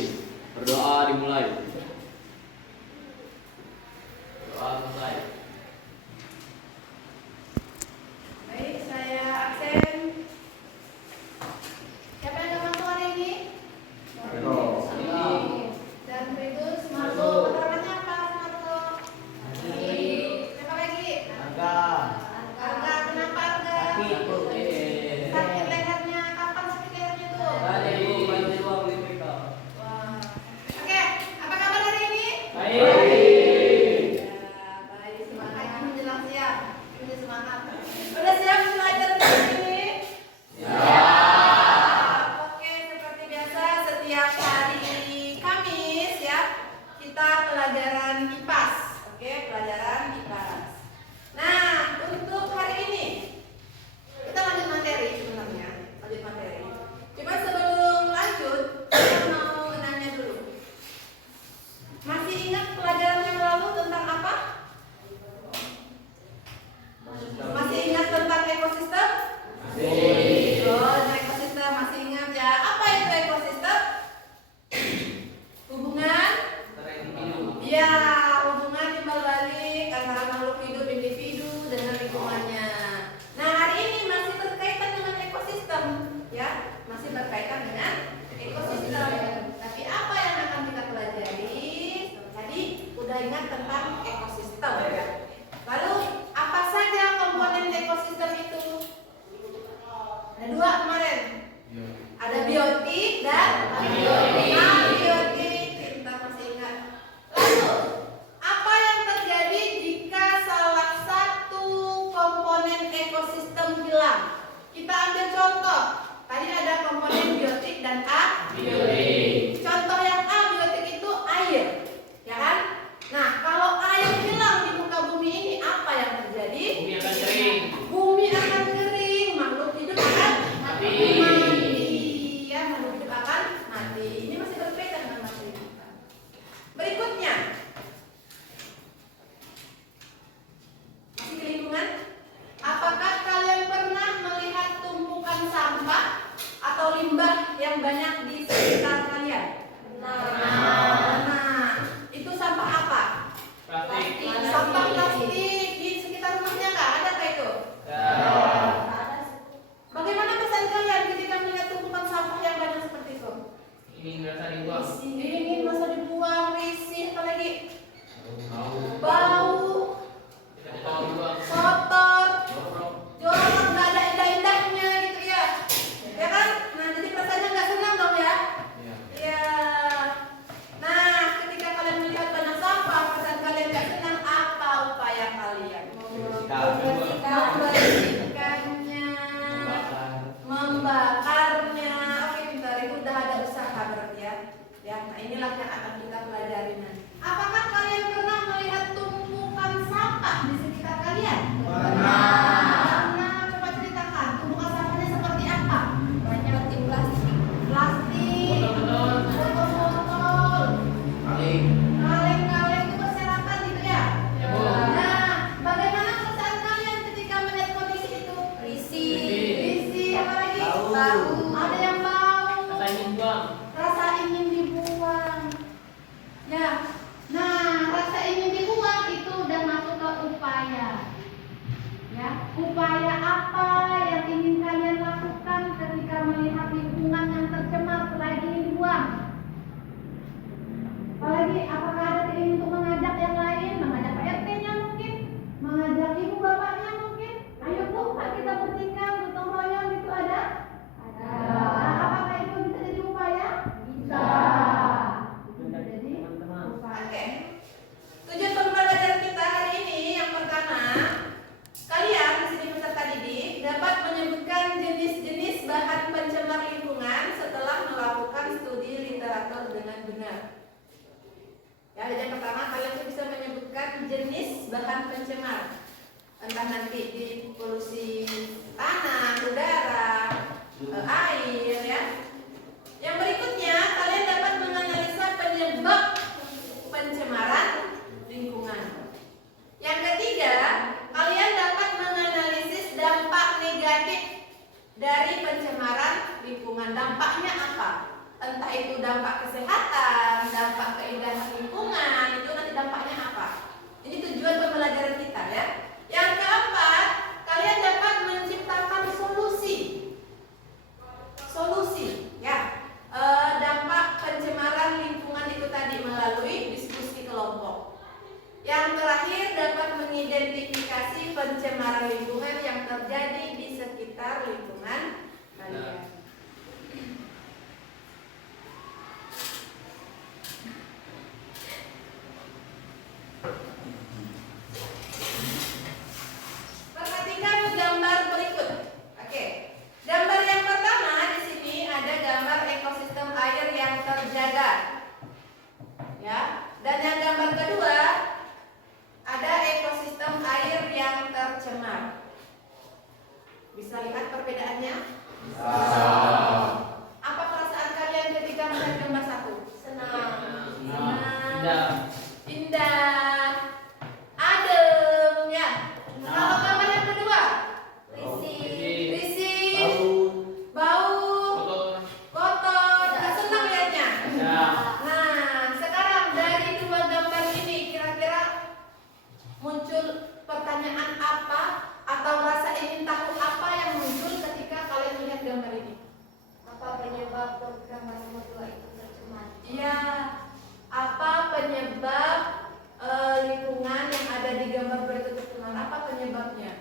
Amin. Berdoa dimulai. Doa mulai. Baik, saya absen. Siapa yang akan masuk hari ini? Dan Fridus masuk. Keterangannya apa? Masuk. Siapa lagi? Arga, kenapa Arga? Sakit lehernya. Kapan sakit lehernya tuh? Wah. Oke, apa kabar hari ini? Ya, baik, semangat menjelang siang. Ini semangat. Udah siap belajar hari ini? Oke, seperti biasa setiap hari Kamis ya, kita pelajaran IPAS. Oke, pelajaran IPAS. Nah, untuk hari ini kita lanjut materi sebenarnya, lanjut materi. Cuma sebelum lanjut, saya mau nanya dulu. Masih ingat pelajaran yang lalu tentang apa? Masih ingat tentang ekosistem? Oh, ekosistem masih ingat ya. Apa itu ekosistem? Hubungan? Ya, hubungan timbal balik antara makhluk hidup individu dengan lingkungannya. Nah, hari ini masih berkaitan dengan ekosistem, ya, masih berkaitan dengan ekosistem. Tapi apa yang akan kita pelajari? Tadi udah ingat tentang ekosistem, ya. Lalu apa saja komponen ekosistem itu? Ada dua kemarin. Ada biotik dan abiotik. Abiotik, kita masih ingat. Lalu, apa yang terjadi jika salah satu komponen ekosistem hilang? Kita ambil contoh. Tadi ada komponen biotik dan abiotik. Contoh yang abiotik itu air, ya kan? Nah, kalau air hilang di muka bumi ini, apa yang terjadi? Bumi akan kering. Bumi akan kering, makhluk hidup akan mati. Ya, makhluk hidup akan mati. Ini masih berkaitan dengan masa hidup. Berikutnya, masih ke lingkungan. Apakah kalian pernah melihat tumpukan sampah atau limbah yang banyak di sekitar kalian? Nah, itu sampah apa? Plastik. Sampah plastik di sekitar rumahnya nggak ada kayak itu? Bagaimana pesan kalian ketika melihat tumpukan sampah yang banyak seperti itu? Ini merasa dibuang. Ingin masa dibuang, risih, apa lagi? Bau, Kita dibawa dibuang. kotor, Jorok. jorok, nggak ada indah-indahnya gitu ya. Ya kan? Nah, jadi perasaannya nggak senang dong ya? Ya. Nah, ketika kalian melihat banyak sampah, pesan kalian nggak senang, apa upaya kalian? Membersihkannya, membakarnya. Oke, pintar, itu udah ada usaha berarti ya. Ya, nah inilah yang akan kita pelajari nanti. Apakah kalian pernah melihat tumpukan sampah di sekitar kalian? Pernah. Coba ceritakan, tumpukan sampahnya seperti apa? Banyak plastik, botol-botol, kaleng-kaleng itu berserakan gitu ya. Nah, bagaimana perasaan kalian ketika melihat kondisi itu? Risih, apa lagi? Bau. Ada yang bau. Rasa ingin buang. Rasa ingin dibuang. Ya. Nah, rasa ingin dibuang itu udah masuk ke upaya. Ya, upaya apa yang ingin kalian lakukan ketika melihat lingkungan yang tercemar setelah ingin dibuang? Apalagi, apakah ada keinginan untuk mengajak yang lain, mengajak Pak RT-nya mungkin, mengajak ibu bapaknya mungkin? Ayo Bu, Pak, kita bersihkan, gotong royong gitu ada? Ada. Nah, apakah itu bisa jadi upaya? Bisa. Bisa jadi upaya. Oke. Tujuan pembelajaran kita hari ini yang pertama, kalian di sini peserta didik dapat menyebutkan jenis-jenis bahan pencemar lingkungan setelah melakukan studi literatur dengan benar. Ya, yang pertama kalian bisa menyebutkan jenis bahan pencemar, entah nanti di polusi tanah, udara, air ya. Yang berikutnya kalian dapat menganalisa penyebab pencemaran lingkungan. Yang ketiga, kalian dapat menganalisis dampak negatif dari pencemaran lingkungan. Dampaknya apa? Entah yaitu dampak kesehatan, dampak keindahan lingkungan, itu nanti dampaknya apa. Ini tujuan pembelajaran kita ya. Yang keempat, kalian dapat menciptakan solusi ya. Dampak pencemaran lingkungan itu tadi melalui diskusi kelompok. Yang terakhir, dapat mengidentifikasi pencemaran lingkungan yang terjadi di sekitar lingkungan kalian. Perhatikan gambar berikut. Oke. Gambar yang pertama di sini ada gambar ekosistem air yang terjaga. Ya. Dan yang gambar kedua ada ekosistem air yang tercemar. Bisa lihat perbedaannya? Apa perasaan kalian ketika melihat gambar satu? Senang. Indah. Adem ya. Kalau gambar yang kedua? Risih. Bau. Kotor. Nggak senang lihatnya. Nah, sekarang dari dua gambar ini kira-kira muncul pertanyaan apa atau rasa ingin tahu apa yang muncul ketika kalian melihat gambar ini? Apa penyebab gambar nomor 2 itu tercemar? Iya. Apa penyebab lingkungan yang ada di gambar 2 itu tercemar? Apa penyebabnya?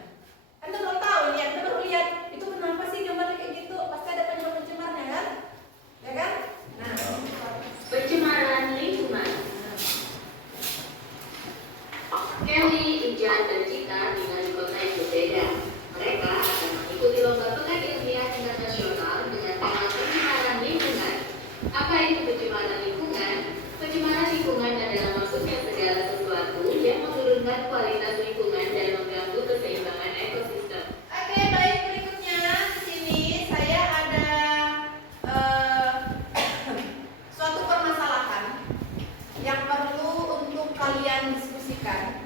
Anda belum tahu lihat, Anda baru lihat itu kenapa sih gambarnya kayak gitu? Pasti ada penyebab pencemarnya kan? Ya kan? Nah, Pencemaran lingkungan. Kelly, Ijan, dan Cika tinggal di kota yang berbeda. Mereka akan mengikuti lomba pekan ilmiah tingkat nasional dengan tema pencemaran lingkungan. Apa itu pencemaran lingkungan? Pencemaran lingkungan adalah maksudnya segala sesuatu yang menurunkan kualitas lingkungan dan mengganggu keseimbangan ekosistem. oke, baik, berikutnya di sini saya ada suatu permasalahan yang perlu untuk kalian diskusikan.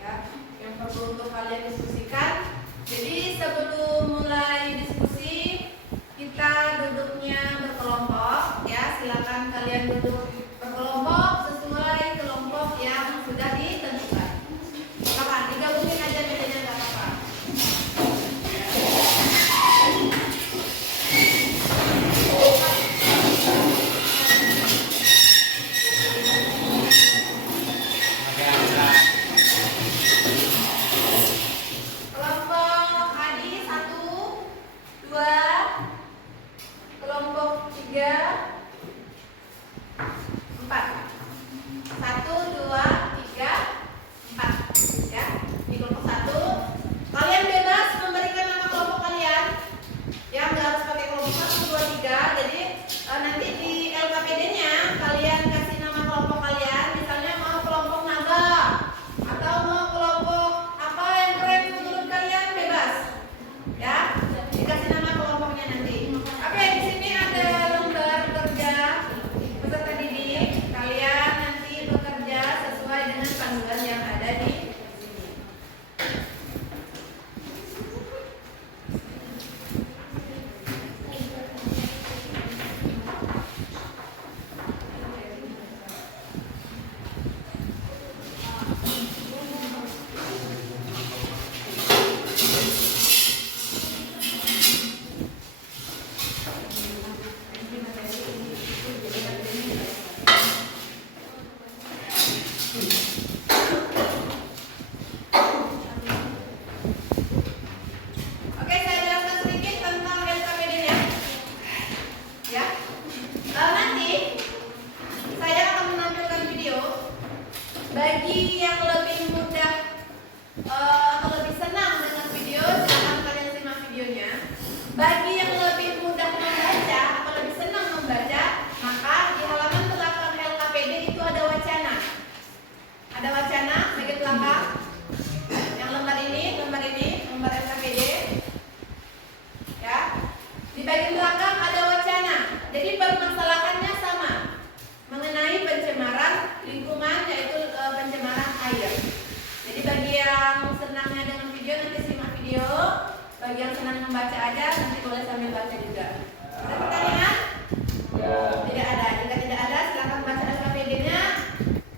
Ya, yang perlu untuk kalian diskusikan. Jadi sebelum mulai diskusi, kita duduknya berkelompok ya. Silakan kalian duduk berkelompok sesuai kelompok yang sudah ditentukan. Silakan digabungin aja bedanya, nggak apa-apa. Kelompok Adi 1, 2, kelompok 3, 4. 1, 2, 3, 4. Ya, di kelompok 1 kalian bebas memberikan nama kelompok kalian. Ya, nggak harus pakai kelompok 1, 2, 3. Jadi nanti di LKPD-nya kalian kasih nama kelompok kalian. Misalnya mau kelompok naga atau mau kelompok apa yang keren menurut kalian, bebas. Ya, dikasih nama kelompoknya nanti. Oke, di sini ada lembar kerja peserta didik. Kalian nanti bekerja sesuai dengan panduan yang ada di sini. Oke, saya jelaskan sedikit tentang LKPD-nya. Ya. Nanti saya akan menampilkan video. Bagi yang lebih mudah atau lebih senang dengan video, silakan kalian simak videonya. Bagi yang lebih mudah membaca atau lebih senang membaca, maka di halaman belakang LKPD itu ada wacana. Ada wacana bagian belakang. Yang lembar ini, lembar LKPD. Ya. Di bagian belakang ada wacana. Jadi permasalahannya sama, mengenai pencemaran lingkungan, yaitu pencemaran air. Jadi bagi yang senangnya dengan video nanti simak video. Bagi yang senang membaca aja nanti boleh sambil baca juga. Ada pertanyaan? Tidak ada. Jika tidak ada, silakan baca SKPD-nya.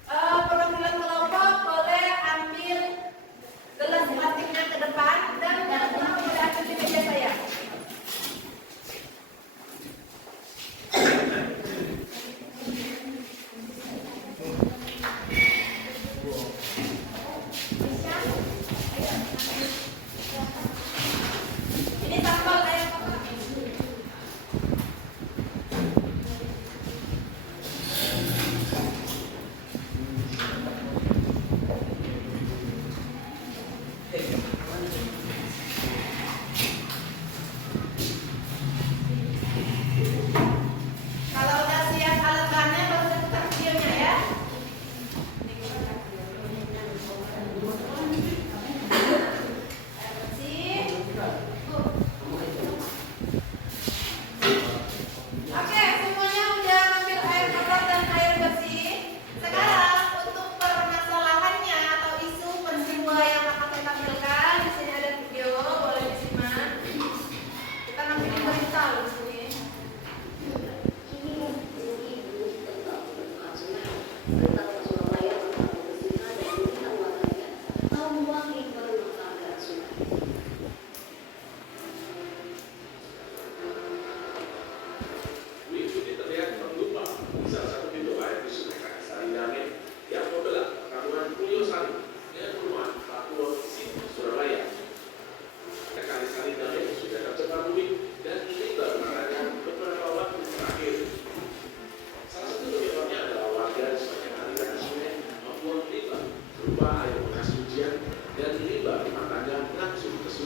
Perwakilan kelompok boleh ambil gelas plastiknya ke depan dan jangan lupa boleh ambil di meja saya. Ini tampal ayam apa? Kalau udah siap alat bahannya baru saya putar videonya ya. Oke, semuanya udah ngambil air kotor dan air bersih. Sekarang untuk permasalahannya atau isu penting yang akan saya tampilkan, di sini ada video, boleh disimak. Kita nampilin berita di sini. Wujud terlihat menggumpal di salah satu pintu air di Sungai Kalisari Dangin yang membelah perkampungan Pulyosari dengan perumahan Papua City, Surabaya. Kalisari Dangin sudah tercemar bumi dan limbah menandakan beberapa waktu terakhir. Salah satu penyebabnya adalah warga di sepanjang aliran sungai membuang limbah berupa air bekas cucian dan limbah rumah tangga langsung ke sungai.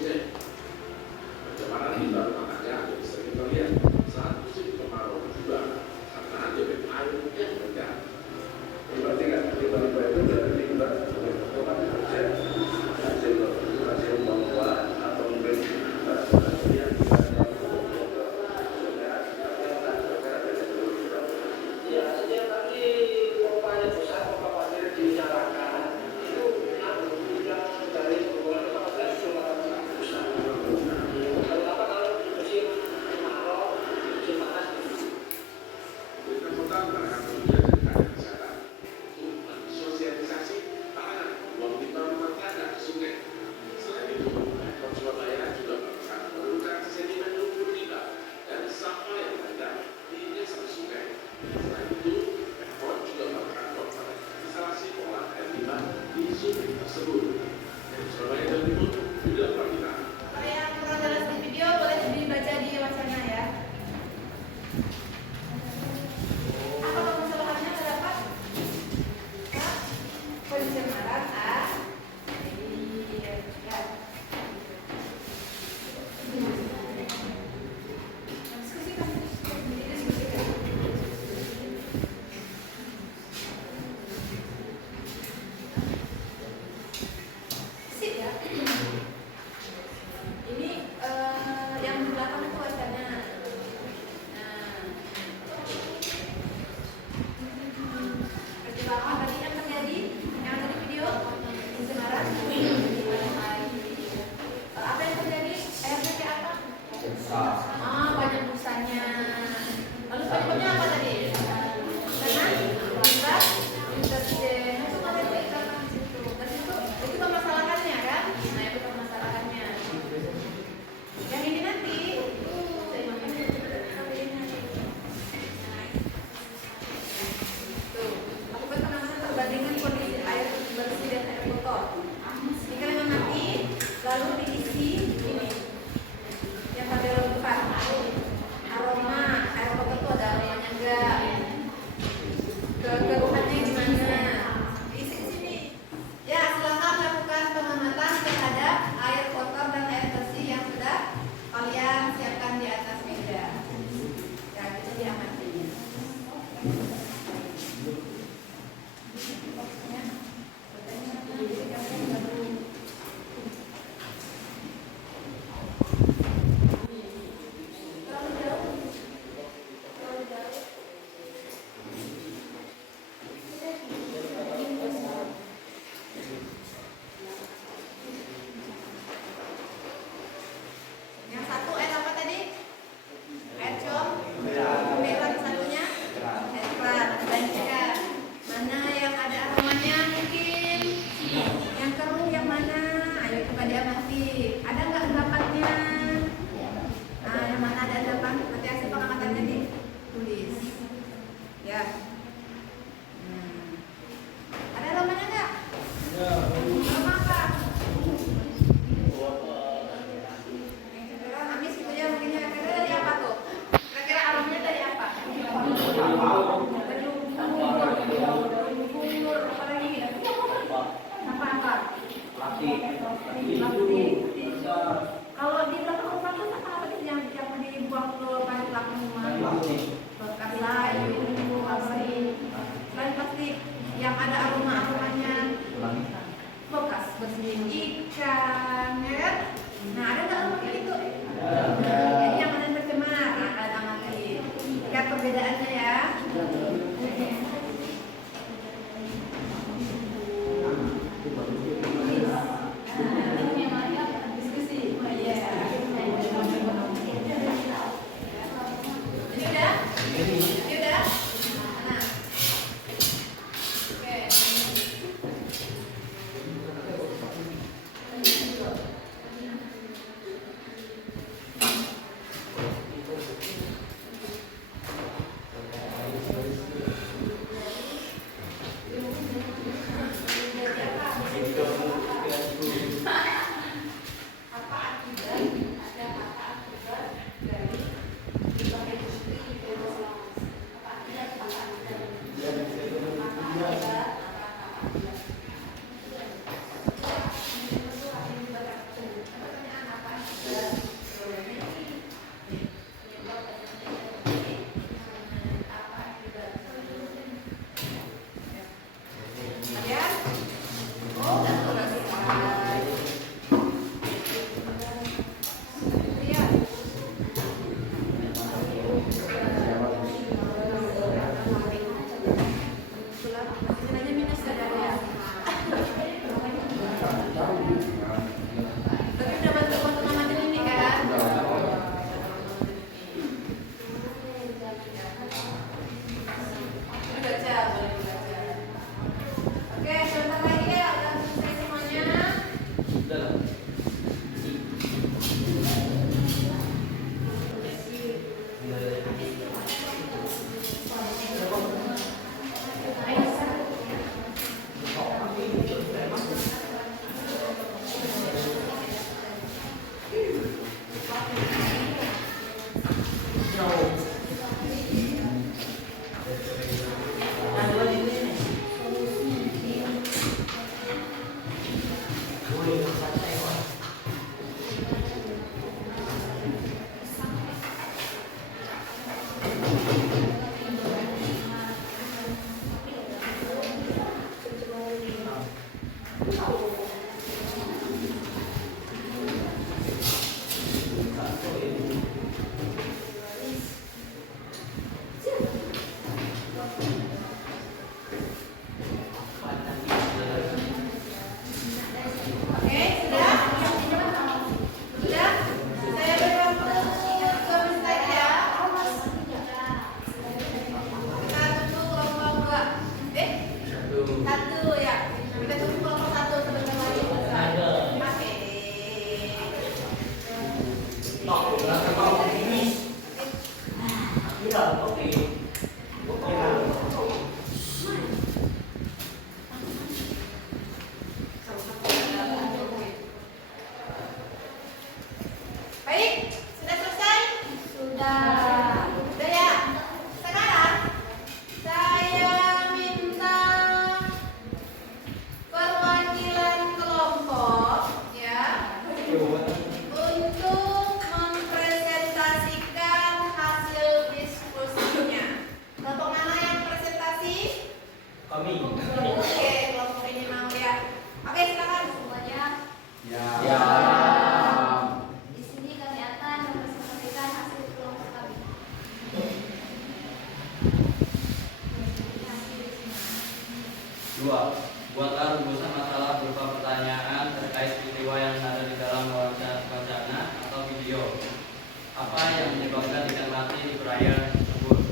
Apa yang menyebabkan ikan mati di perairan tersebut?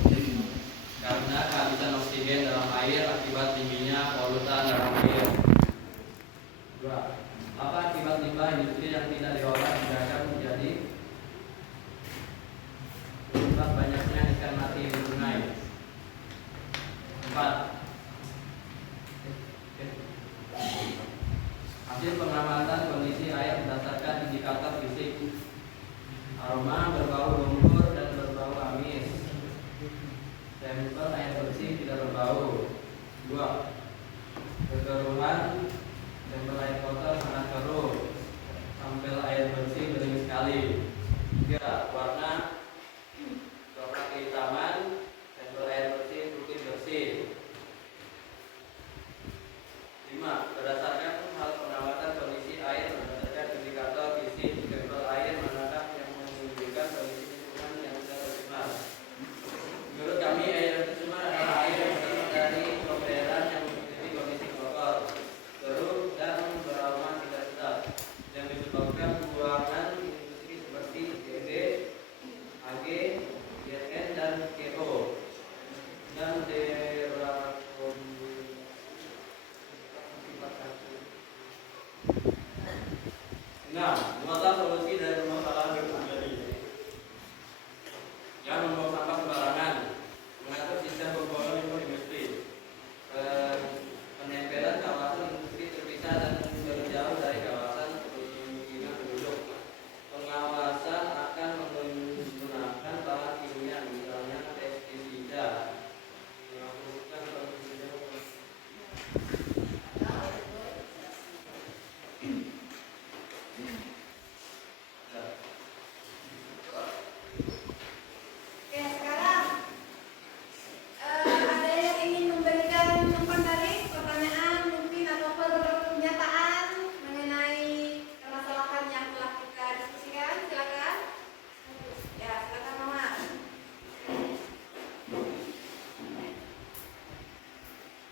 Karena kehabisan oksigen dalam air akibat tingginya polutan dalam air. 2. Apa akibat limbah industri yang tidak diolah akan menjadi penyebab banyaknya ikan mati di sungai? 4. Hasil pengamatan kondisi air berdasarkan indikator fisik, aroma, berbau lumpur, dan berbau amis. Sampel air bersih tidak berbau. 2. Kekeruhan, sampel air kotor sangat keruh. Sampel air bersih bening sekali. 3. Warna kehitaman, sampel air bersih putih bersih. 5. Berdasarkan hal pengamatan kondisi air berdasarkan indikator fisik, sampel air manakah yang menunjukkan kondisi lingkungan yang tidak tercemar? Menurut kami, air yang tercemar adalah air yang berasal dari pembereran yang memiliki kondisi kotor, keruh, dan beraroma tidak sedap, yang disebabkan buangan industri seperti GD, AG, GN, dan KO, dan muatan solusi dari masalah berkembang yang membuang sampah sembarangan, mengatur sistem pembuangan limbah industri, penempelan kawasan industri terpisah dan berjauh dari kawasan pemukiman penduduk, pengawasan akan menggunakan bahan kimia misalnya pestisida, melakukan pestisida. Oke, sekarang ada yang ingin memberikan umpan dari pertanyaan mungkin atau pernyataan mengenai permasalahan yang telah kita diskusikan? Silakan. Ya, silakan Mama.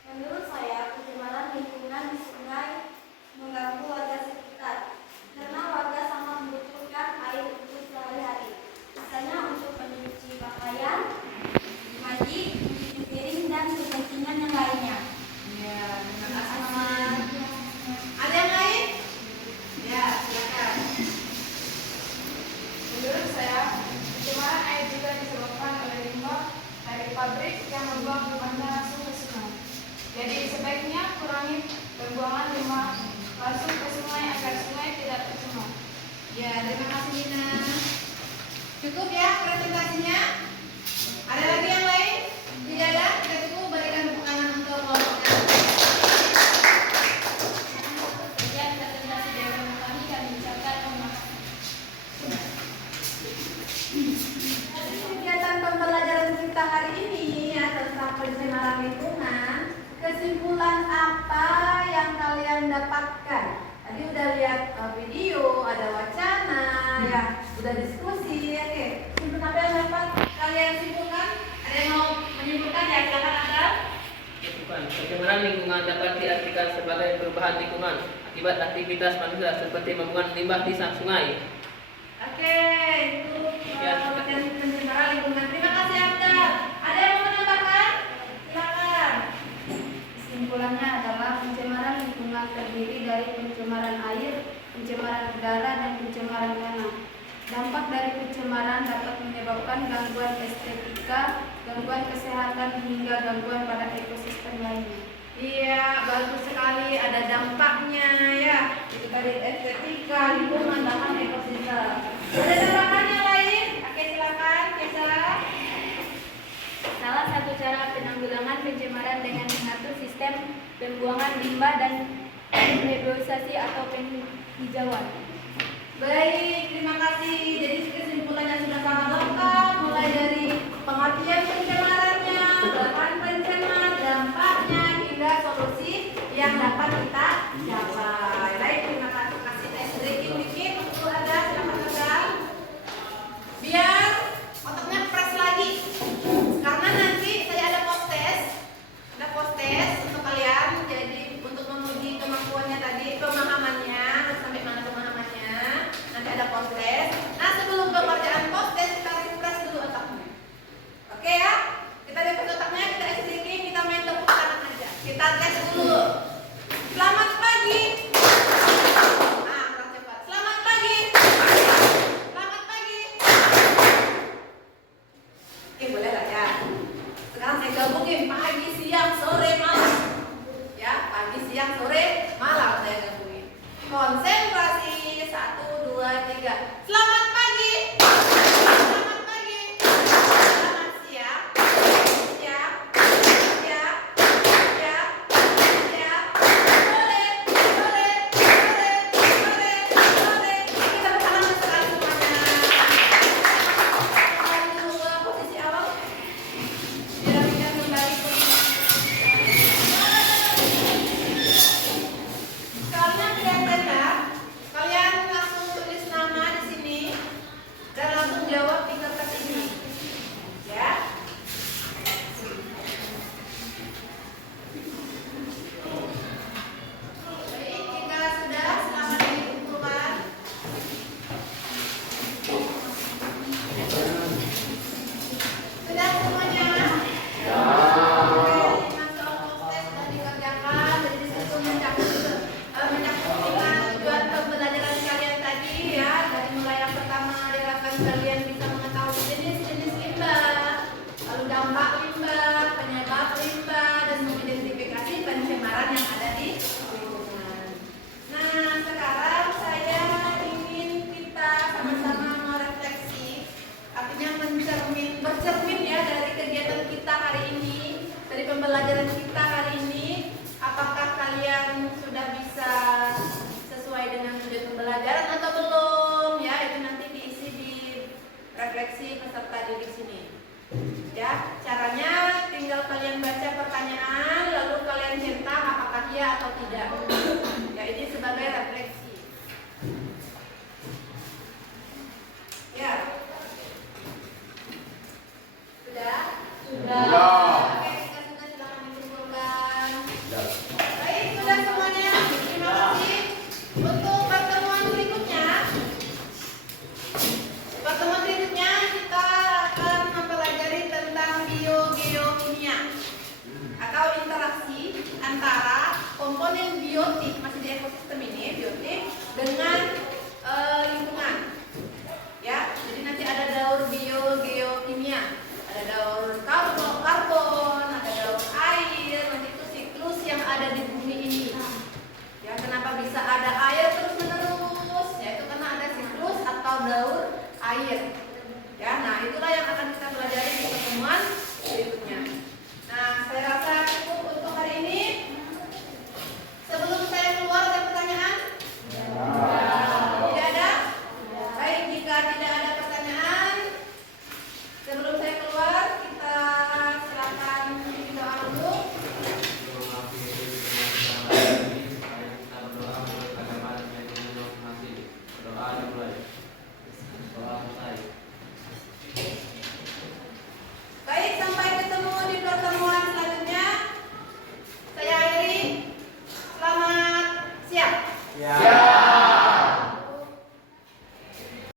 Menurut saya, pencemaran lingkungan di sungai mengganggu warga sekitar karena warga sangat membutuhkan air untuk sehari-hari, misalnya untuk mencuci pakaian, mandi, mencuci piring, dan kepentingan yang lainnya. Ya, terima kasih Mama. Ada yang lain? Ya, silakan. Menurut saya, pencemaran air juga disebabkan oleh limbah dari pabrik yang membuang limbahnya langsung ke sungai. Jadi sebaiknya kurangi pembuangan limbah langsung ke sungai agar sungai tidak tercemar. Ya, terima kasih Nina. Cukup ya presentasinya? Ada lagi yang lain? Tidak ada? Kita cukup berikan tepuk tangan untuk kelompoknya. Sekian presentasi dari kami ucapkan terima kasih. Kegiatan pembelajaran kita hari ini ya tentang pencemaran lingkungan. Kesimpulan apa yang kalian dapatkan? Tadi udah lihat video, ada wacana, ya, udah diskusi, oke. Kesimpulan apa yang dapat kalian simpulkan? Ada yang mau menyimpulkan ya? Silakan Ada. Pencemaran lingkungan dapat diartikan sebagai perubahan lingkungan akibat aktivitas manusia seperti membuang limbah di sungai. Oke, itu materi pencemaran lingkungan. Terima kasih Abda. Ada yang mau menambahkan? Silakan. Kesimpulannya adalah pencemaran lingkungan terdiri dari pencemaran air, pencemaran udara, dan pencemaran tanah. Dampak dari pencemaran dapat menyebabkan gangguan estetika, gangguan kesehatan, hingga gangguan pada ekosistem lainnya. Iya, bagus sekali. Ada dampaknya ya. Itu dari estetika, lingkungan, bahkan ekosistem. Ada tambahan yang lain? Oke, silakan. Kesa. Salah satu cara penanggulangan pencemaran dengan mengatur sistem pembuangan limbah dan reboisasi atau penghijauan. Baik, terima kasih. Jadi kesimpulannya sudah sangat lengkap, mulai dari pengertian pencemarannya, bahan pencemar, dampaknya, hingga solusi yang dapat kita capai. Baik, terima kasih. Kasih tes breaking dikit untuk Ada, silakan Ada. Biar otaknya fresh lagi. Karena nanti saya ada post test untuk kalian. Jadi untuk menguji kemampuannya tadi, pemahamannya sampai mana pemahamannya. juga. Selamat pagi. Selamat pagi. Selamat siap. Siap. Siap. Siap. Siap. Sore. Sore. Sore. Sore. Sore. Kita bersalaman sekali semuanya. Kembali ke posisi awal. Dirapikan kembali posisi. Kalian tidak tenda, kalian langsung tulis nama di sini dan langsung jawab di kertas ini, ya. Baik, jika sudah selamat dikumpulkan. Sudah semuanya? Oke, lima soal tes sudah dikerjakan. Jadi di situ mencakup dengan tujuan pembelajaran kalian tadi ya. Dari mulai yang pertama diharapkan kalian bisa mengetahui jenis-jenis limbah, lalu dampak limbah, penyebab limbah, dan mengidentifikasi pencemaran yang ada di lingkungan. Nah, sekarang saya ingin kita sama-sama merefleksi, artinya bercermin ya dari kegiatan kita hari ini, dari pembelajaran kita hari ini. Apakah kalian sudah bisa sesuai dengan tujuan pembelajaran atau belum? Ya, itu nanti diisi di refleksi peserta didik sini. Ya, caranya tinggal kalian baca pertanyaan, lalu kalian centang apakah iya atau tidak. Ya, ini sebagai refleksi. Ya. Sudah? Sudah. Oke, jika sudah silakan dikumpulkan. Baik, sudah semuanya. Terima kasih. Untuk pertemuan berikutnya kita akan mempelajari tentang biogeokimia atau interaksi antara komponen biotik, masih di ekosistem ini, biotik dengan lingkungan. Ya, jadi nanti ada daur biogeokimia, ada daur karbon, ada daur air, nanti itu siklus yang ada di bumi ini. Ya, kenapa bisa ada air terus menerus? Ya, itu karena ada siklus atau daur air. Ya, nah itulah yang akan kita pelajari di pertemuan